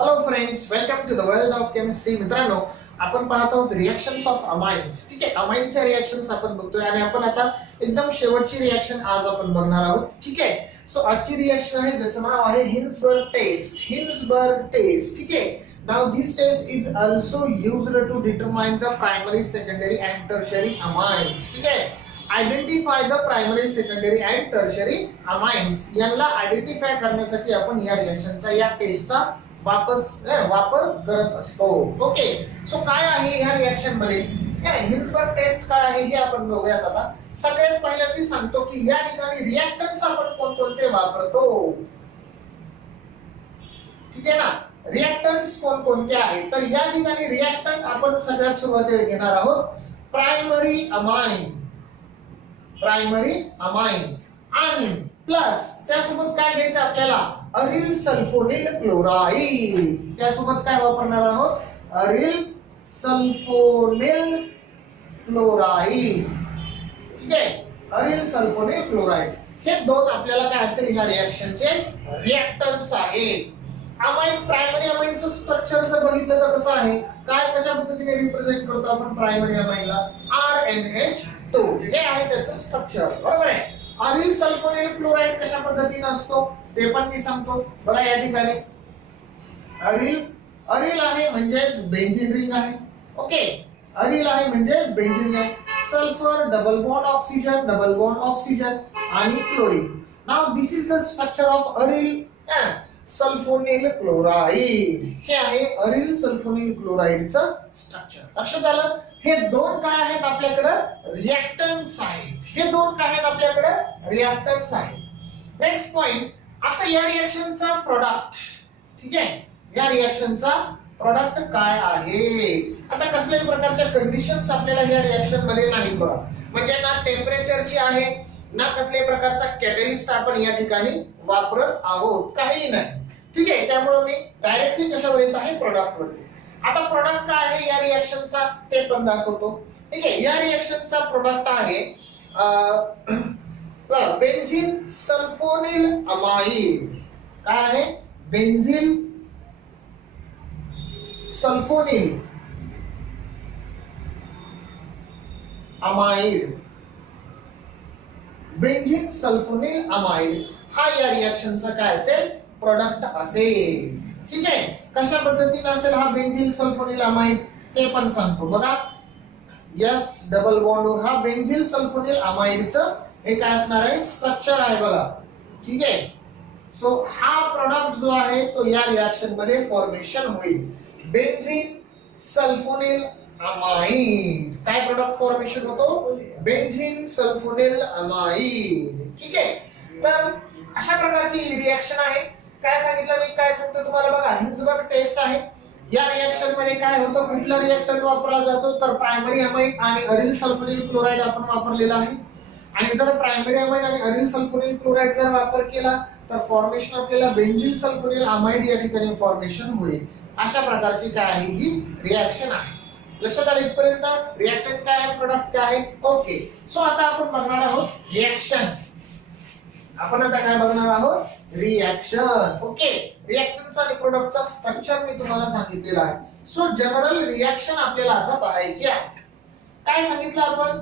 Hello friends, welcome to the world of chemistry. मित्रांनो, आपण पाहत आहोत रिएक्शन्स ऑफ अमाइन्स. ठीक आहे, अमाइनच्या रिएक्शन्स आपण बघतोय आणि आपण आता एकदम शेवटची रिएक्शन आज आपण बघणार आहोत. ठीक आहे, सो आजची रिएक्शन आहे ज्याचं नाव आहे हिन्सबर्ग टेस्ट. हिन्सबर्ग टेस्ट. ठीक आहे, now this test is also used to determine the primary, secondary and tertiary amines. ठीक आहे, identify the primary, secondary and tertiary amines. यांना आयडेंटिफाय करण्यासाठी आपण या रिएक्शनचा, या टेस्टचा वापर करत असतो. ओके, सो काय आहे ह्या रिएक्शन मध्ये, हिन्सबर्ग टेस्ट काय आहे हे आपण बघूयात. आता सगळ्यात पहिल्यांदा सांगतो की या ठिकाणी रिएक्टंट्स आपण कोणकोणते वापरतो. ठीक आहे ना, रिएक्टंट्स कोणकोणते आहेत. तर या ठिकाणी रिएक्टंट आपण सगळ्यात सुरुवातीला घेणार आहोत प्रायमरी अमाइन. प्रायमरी अमाइन आणि प्लस त्यासोबत काय घ्यायचं आपल्याला, अरिल सल्फोनिल क्लोराइड. त्यासोबत काय वापरणार आहोत, अरिल सल्फोनिल क्लोराइड. ठीक आहे, अरिल सल्फोनिल क्लोराइड हे दोन आपल्याला काय असतील ह्या रिएक्शनचे रिएक्टंट्स आहेत. अमाइन, प्रायमरी अमाइनचं स्ट्रक्चर जर बघितलं तर कसं आहे, काय कशा पद्धतीने रिप्रेझेंट करतो आपण प्रायमरी अमाइनला, RNH2 हे आहे त्याचं स्ट्रक्चर. बरोबर आहे. अरिल सल्फोनिल क्लोराइड कशा पद्धतीने असतो ते पण मी सांगतो. बघा या ठिकाणी अरिल आहे म्हणजेच बेंझिन रिंग आहे. ओके, अरिल आहे म्हणजेच बेंझिन आहे. Sulphur, double bond oxygen, double bond oxygen आणि chlorine. Now this is the structure of aryl sulphonyl chloride. हे आहे अरिल सल्फोनिल क्लोराइडचं स्ट्रक्चर. लक्षात आलं. हे दोन काय आहेत आपल्याकडे, रिएक्टंट्स आहेत. हे दोन काय आहेत आपल्याकडे, रिएक्टंट्स आहेत. नेक्स्ट पॉइंट, आता या रिएक्शनचा प्रोडक्ट. ठीक आहे, या रिएक्शनचा प्रोडक्ट काय आहे. आता कसल्याही प्रकारच्या कंडिशन्स आपल्याला या रिएक्शन मध्ये नाही बघा, म्हणजे ना टेम्परेचरची आहे ना कसल्याही प्रकारचा कॅटलिस्ट आपण या ठिकाणी वापरत आहोत, काही नाही. ठीक आहे, त्यामुळे मी डायरेक्टली कशावर येत आहे, प्रोडक्ट वरती. आता प्रोडक्ट काय आहे या रिएक्शनचा ते पण दाखवतो. ठीक आहे, या रिएक्शनचा प्रोडक्ट आहे बेंझिन सल्फोनिल अमाइड. काय आहे, benzene sulphonyl amide. Benzene sulphonyl amide हा या रिएक्शनचा काय असेल, प्रोडक्ट असेल. ठीक आहे, कशा पद्धतीने असेल हा बेंझिन सल्फोनिल अमाइड ते पण सांगतो. बघा, यस डबल बॉन्ड हा बेंझिन सल्फोनिल अमाइडचं हे काय असणार आहे, स्ट्रक्चर आहे बघा. ठीक आहे, सो हा प्रोडक्ट जो आहे तो या रिएक्शन मध्ये फॉर्मेशन होईल. बेंझिन सल्फोनिल अमाइड काय प्रोडक्ट फॉर्मेशन होतो, बेंझिन सल्फोनिल अमाइड. ठीक आहे, तर अशा प्रकारची रिएक्शन आहे. काय सांगितलं मी, काय सांगतो तुम्हाला बघा, हिन्सबर्ग टेस्ट आहे. या रिएक्शन मध्ये काय होतं, कुठला रिएक्टंट वापरला जातो, तर प्रायमरी अमाइन आणि अरिल सल्फोनिल क्लोराइड आपण वापरलेला आहे. आणि जर प्रायमरी अमाइन आणि अरिल सल्फोनिल क्लोराइड जर वापर केला तर फॉर्मेशन आपल्याला बेंझिन सल्फोनिल अमाइड या ठिकाणी फॉर्मेशन होईल. अशा प्रकारची काय आहे ही रिएक्शन आहे. लक्षात आलं इथपर्यंत. रिएक्टंट काय आहे, प्रोडक्ट काय आहे. ओके, सो आता आपण बघणार आहोत रिएक्शन. आपण आता काय बघणार आहोत, रिएक्शन. ओके, रिएक्टंट्स आणि प्रोडक्टचा स्ट्रक्चर मी तुम्हाला सांगितलेला आहे. सो जनरल रिएक्शन आपल्याला आता पाहायची आहे. काय सांगितलं आपण,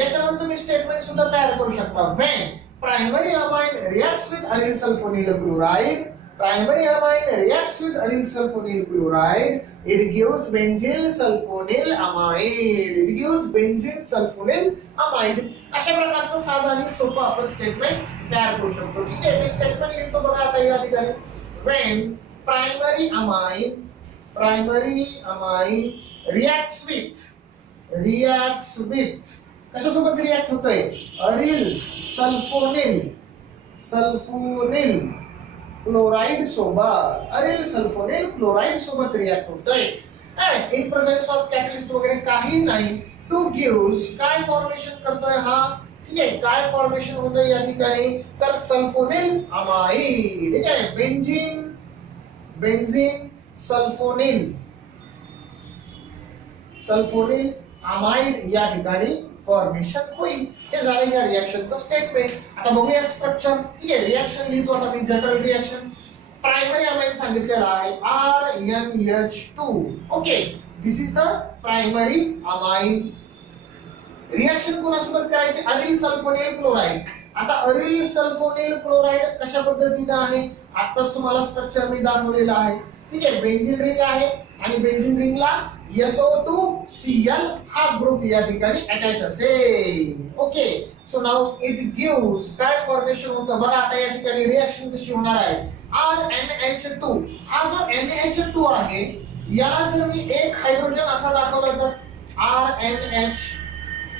याच्यावर तुम्ही स्टेटमेंट सुद्धा तयार करू शकता. When primary amine reacts with aryl sulphonyl chloride, primary amine reacts with aryl sulfonyl chloride, it gives benzene sulfonyl amide. It gives benzene sulfonyl amide. अशा प्रकारचं साधं आणि सोपं आपण स्टेटमेंट तयार करू शकतो. ठीक आहे, मी स्टेटमेंट लिहितो बघा आता या ठिकाणी. when primary amine reacts with कशासोबत रिएक्ट होतोय, अरिल सल्फोनिल क्लोराइड सोबत, अरिल सल्फोनिल क्लोराइड सोबत रिएक्ट होतोय. इन प्रेझेन्स ऑफ कॅटलिस्ट वगैरे काही नाही. टू गिव्स काय फॉर्मेशन करतोय हा. ठीक आहे, काय फॉर्मेशन होतंय या ठिकाणी, तर सल्फोनिल अमाइड. ठीक आहे, बेंझिन सल्फोनिल अमाइड या ठिकाणी फॉर्मेशन होईल. हे झालं या रिएक्शनचं स्टेटमेंट. आता बघूया स्ट्रक्चर. ठीक आहे, रिएक्शन लिहितो आता मी, जनरल रिएक्शन. प्रायमरी अमाइन सांगितलेला आहे RnH2. Okay, this is the primary amine. Reaction कोणासोबत करायची? Aryl sulphonyl chloride. आता अरिल सल्फोनिल क्लोराइड कशा पद्धतीने आहे? आताच तुम्हाला स्ट्रक्चर मी दाखवलेलं आहे. ठीक आहे, बेंझिन रिंग आहे आणि बेंझिन रिंगला SO2Cl हा ग्रुप या ठिकाणी अटॅच असेल. Okay, so now it gives काय फॉर्मेशन होतं बघा. आता या ठिकाणी रिएक्शन कशी होणार आहे? RnH2 हा जो NH2 आहे याला जर मी एक हायड्रोजन असा दाखवला तर RnH,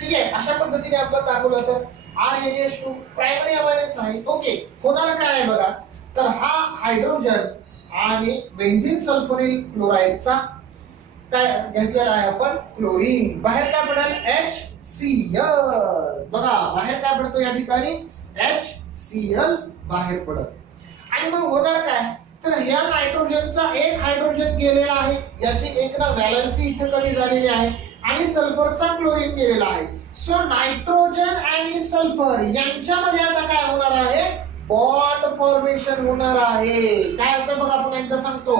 ठीक आहे, अशा पद्धतीने आपण दाखवलं तर RnH2 प्रायमरी अमाइनच आहे. ओके, होणार काय आहे बघा. तर हा हायड्रोजन आणि बेंझिन सल्फोनिल क्लोराइडचा काय घेतलेला आहे आपण? क्लोरीन. बाहेर काय पडेल? HCl. बघा बाहेर काय पडतो या ठिकाणी? HCl बाहेर पडत. आणि मग होणार काय? तर ह्या नायट्रोजनचा एक हायड्रोजन गेलेला आहे, याची एक ना व्हॅलेन्सी इथे कमी झालेली आहे आणि सल्फरचा क्लोरीन गेलेला आहे. सो नायट्रोजन आणि सल्फर यांच्यामध्ये आता काय होणार आहे? बॉन्ड फॉर्मेशन होणार आहे. काय होतं बघा, आपण एकदा सांगतो.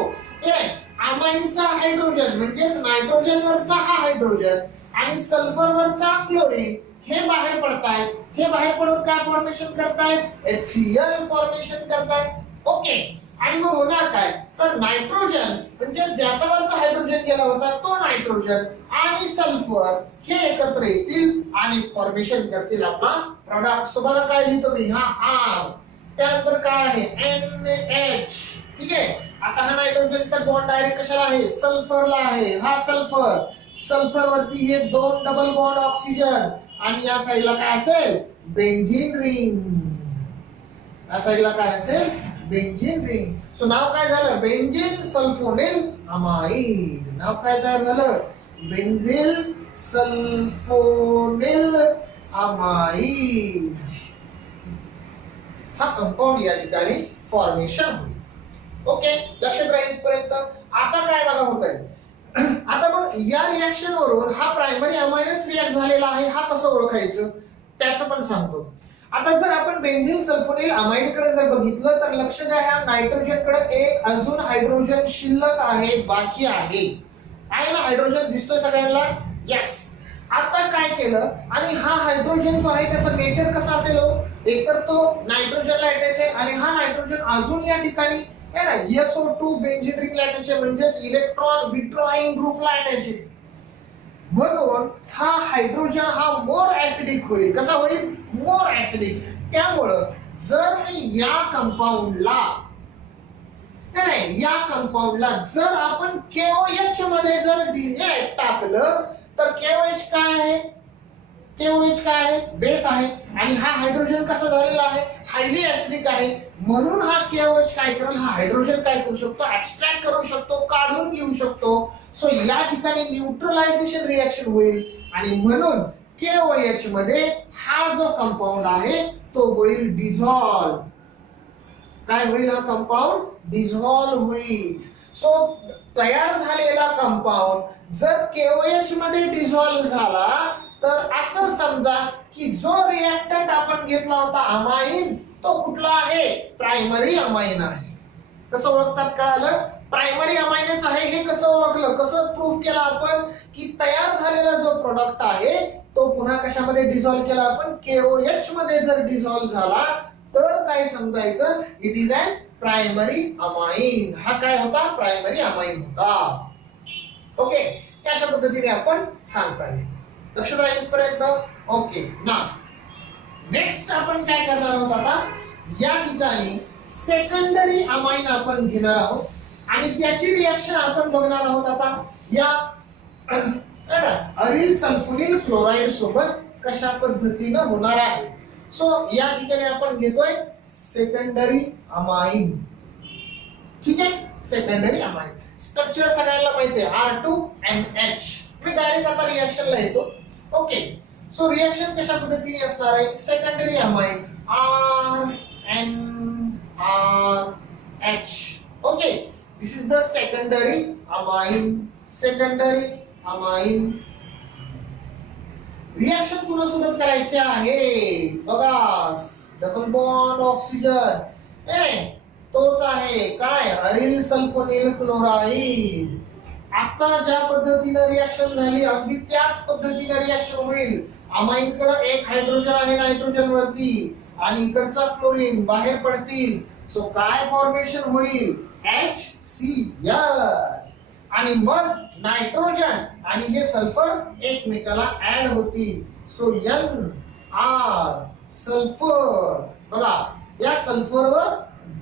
अमाइनचा हायड्रोजन म्हणजेच नायट्रोजन वरचा हा हायड्रोजन आणि सल्फर वरचा क्लोरीन हे बाहेर पडतायत. हे बाहेर पडून काय फॉर्मेशन करतायत? HCl फॉर्मेशन करतायत. ओके, आणि मग होणार काय? तर नायट्रोजन म्हणजे ज्याचा वरचा हायड्रोजन गेला होता तो नायट्रोजन आणि सल्फर हे एकत्र येतील आणि फॉर्मेशन करतील आपला प्रोडक्ट. सो बघा काय लिहितो मी, हा R, त्यानंतर काय आहे? NH. ठीक आहे, आता हा नायट्रोजनचा बॉन्ड डायरेक्ट कशाला आहे? सल्फरला आहे. हा सल्फर, सल्फर वरती हे दोन डबल बॉन्ड ऑक्सिजन आणि या साईडला काय असेल? Benzene ring. या साईडला काय असेल? Benzene ring. सो नाव काय झालं? Benzene sulphonyl amide. नाव काय तयार झालं? Benzyl sulphonyl amide. हा कंपाऊंड या ठिकाणी फॉर्मेशन होईल. ओके, लक्षात राहील इथपर्यंत. आता काय बघा होत आहे? आता मग या रिएक्शन वरून हा प्रायमरी अमाइनच रिएक्ट झालेला आहे, हा कसं ओळखायचं त्याचं पण सांगतो. आता जर आपण बेंझिन सल्फोनिल अमाइड कडे जर बघितलं तर लक्ष द्या, ह्या नायट्रोजन कडे एक अजून हायड्रोजन शिल्लक आहे, बाकी आहे. आहे ना, हायड्रोजन दिसतोय सगळ्यांना? यस. आता काय केलं, आणि हा हायड्रोजन जो आहे त्याचा नेचर कसा असेल? एकतर तो नायट्रोजनला अटॅच आहे आणि हा नायट्रोजन अजून या ठिकाणी SO2 बेंझिन रिंगला अटॅच आहे, म्हणजेच इलेक्ट्रॉन विथड्रॉइंग ग्रुपला अटॅच आहे. म्हणून हा हायड्रोजन हा मोर ऍसिडिक होईल. कसा होईल? मोर ऍसिडिक. त्यामुळं जर मी या कंपाऊंडला जर आपण KOH मध्ये जर DH टाकलं तर KOH काय आहे? KOH काय आहे? बेस आहे. आणि हा हायड्रोजन कसा झालेला आहे? हायली ऍसिडिक आहे. म्हणून हा KOH काय करेल? हा हायड्रोजन काय करू शकतो? ऍब्स्ट्रॅक्ट करू शकतो, काढून घेऊ शकतो. सो या ठिकाणी न्यूट्रलायझेशन रिएक्शन होईल आणि म्हणून KOH मध्ये हा जो कंपाऊंड आहे तो होईल डिझॉल्व. काय होईल? हा कंपाऊंड डिझॉल्व होईल. सो तयार झालेला कंपाऊंड जर KOH मध्ये डिझॉल्व झाला तर असं समजा की जो रिएक्टंट आपण घेतला होता अमाइन, तो कुठला आहे? प्रायमरी अमाइन आहे. कसं ओळखतात कळालं? प्रायमरी अमाइनच आहे. हे कसं ओळखलं? कसं प्रूफ केलं आपण? की तयार झालेला जो प्रोडक्ट आहे तो पुन्हा कशामध्ये डिझॉल्व केला आपण? KOH मध्ये जर डिझॉल्व झाला तर काय समजायचं? It is an primary amine. हा काय होता? प्रायमरी अमाइन होता. ओके, अशा पद्धतीने आपण सांगता येईल. लक्षात राहील इथपर्यंत? ओके, ना नेक्स्ट आपण काय करणार आहोत? आता या ठिकाणी सेकंडरी अमाइन आपण घेणार आहोत आणि त्याची रिएक्शन आपण बघणार आहोत. आता या अरिल सल्फोनिल क्लोराइड सोबत कशा पद्धतीने होणार आहे. सो या ठिकाणी आपण घेतोय सेकंडरी अमाइन. ठीक आहे, सेकंडरी अमाइन स्ट्रक्चर सगळ्यांना माहिती आहे, R2NH. मी डायरेक्ट आता रिएक्शनला येतो. ओके, सो रिएक्शन कशा पद्धतीने असणार आहे? Secondary amine RnRH. Okay, this is the secondary amine. Secondary amine reaction कुणासोबत करायचे आहे? बघा, डबल बॉन्ड ऑक्सिजन तोच आहे काय, अरिल सल्फोनिल क्लोराईड. आता ज्या पद्धतीने रिएक्शन झाली अगदी त्याच पद्धतीने रिएक्शन होईल. अमाइन कडे एक हायड्रोजन आहे नायट्रोजन वरती आणि इकडचा क्लोरीन बाहेर पडतील. सो काय फॉर्मेशन होईल, HCl. आणि मग नायट्रोजन आणि हे सल्फर एकमेकाला ऍड होतील. So NR sulphur. बघा या सल्फरवर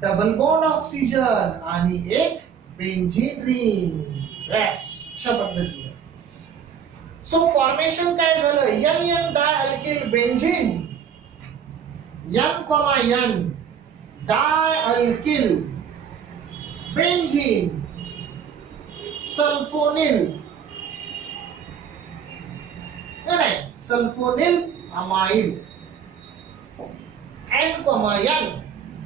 डबल बॉन्ड ऑक्सिजन आणि एक बेंझिन रिंग. यस, अशा पद्धतीने. सो फॉर्मेशन काय झालं, NN dialkyl benzene, N, dialkyl benzene sulphonyl, नाही सल्फोनिल अमाइड, N,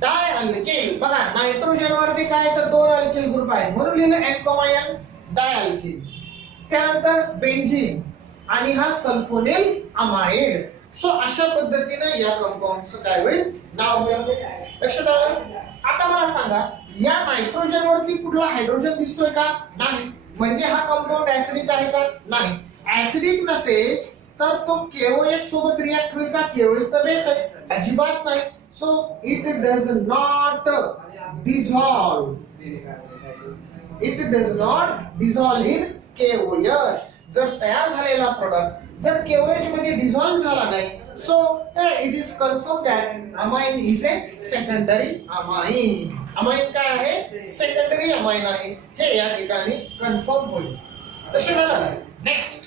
डायअल्किल. बघा नायट्रोजन वरती काय तर दोन अल्किल ग्रुप आहे म्हणून लिहिलं N, डायअल्किल. त्यानंतर बेंझिन आणि हा सल्फोनिल अमाइड. सो अशा पद्धतीने या कंपाऊंडचं काय होईल, नाव मिळेल. लक्षात आलं. आता मला सांगा या नायट्रोजन वरती कुठला हायड्रोजन दिसतोय का, नाही. म्हणजे हा कंपाऊंड ऍसिडिक आहे का, नाही. ऍसिडिक नसेल तर तो KOH सोबत रिएक्ट होईल का, KOH तर बेस आहे, अजिबात नाही. So it does not dissolve, it does not dissolve in KOH. जर तयार झालेला प्रोडक्ट जर KOH मध्ये डिसॉल्व झाला नाही, so it is confirm that amine is a secondary amine. Amine काय आहे, सेकंडरी अमाइन आहे, हे या ठिकाणी कन्फर्म होईल. लक्षात आलं. नेक्स्ट,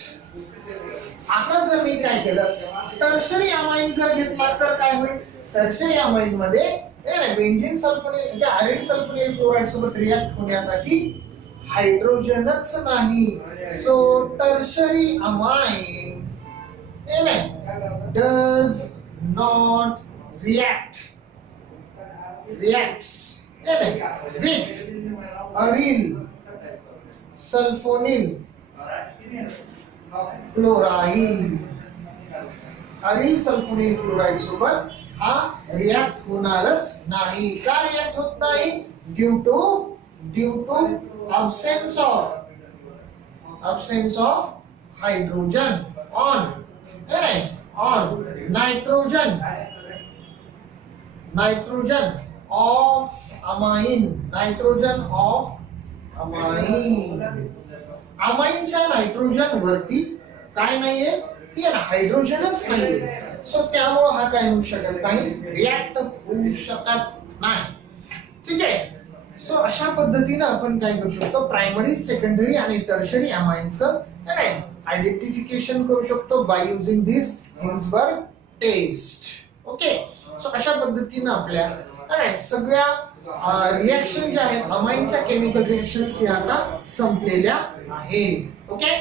आता जर मी काय केलं, टर्शरी अमाइन जर घेतला तर काय होईल, टर्शरी अमाइन मध्ये बेंझिन सल्फोनिल म्हणजे अरिल सल्फोनिल क्लोराईड सोबत रिएक्ट होण्यासाठी हायड्रोजनच नाही. So tertiary amine does not reacts with aryl sulfonil chloride. Aryl sulphonyl chloride सोबत हा रिएक्ट होणारच नाही. का रिएक्ट होत नाही, due to absence of hydrogen on nitrogen of amine. अमाइनच्या नायट्रोजन वरती काय नाहीये, की हायड्रोजनच नाहीये. सो त्यामुळे हा काय होऊ शकत नाही, रिएक्ट होऊ शकत नाही. ठीक आहे. सो अशा पद्धतीने आपण काय करू शकतो, प्रायमरी, सेकंडरी आणि टर्शरी अमाइनचं आयडेंटिफिकेशन करू शकतो by using this Hinsberg test. Okay. So अशा पद्धतीने आपल्या सगळ्या रिएक्शन ज्या आहेत अमाइनच्या केमिकल रिएक्शन्स या आता संपलेल्या आहेत. ओके.